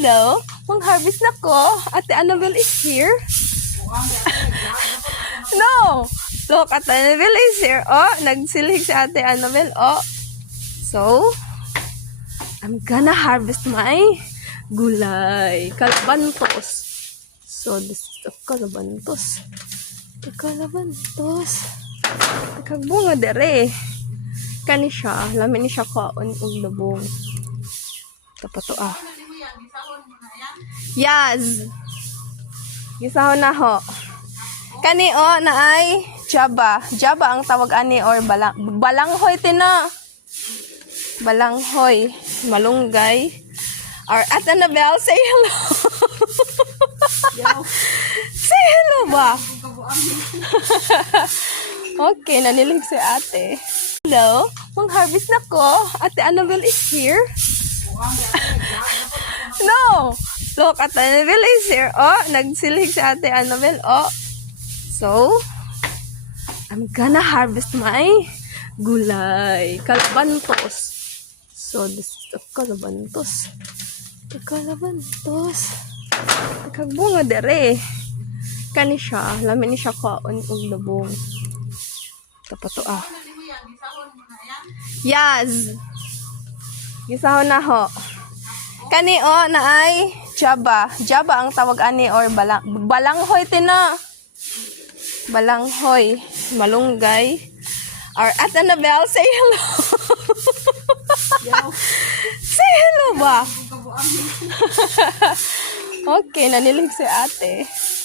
Hello, mag-harvest na ko. Ate Annabelle is here. No! Look, Ate Annabelle is here. Oh, nagsilhig si Ate Annabelle. Oh. So, I'm gonna harvest my gulay. Kalabantos. So, this is the kalabantos. The kalabantos. Nakagbunga dere. Kani siya. Lamin ni siya kaon og labong. Tapato ah. Yes. Gisahon na ho. Kani o na ay jaba. Jaba ang tawag ani or balanghoy tina. Balanghoy. Malunggay. Or at Annabelle, say hello. Say hello ba? Okay, nanilig si ate. Hello, mag-harvest na ko. Ate Annabelle is here. No! Look, Ate Annabelle is here. Oh, nagsilhig si Ate Annabelle. Oh. So, I'm gonna harvest my gulay. Kalabantos. So, this is the kalabantos. The kalabantos. Nakagbunga dere. Kani siya. Lamin ni siya kaon og labong. Tapato ah. Yes. Gisahon na ho. Kani o na ay jaba. Jaba ang tawag ani or balanghoy tina. Balanghoy. Malunggay. Or at Annabelle, say hello. Say hello ba? Okay, nanilig si ate.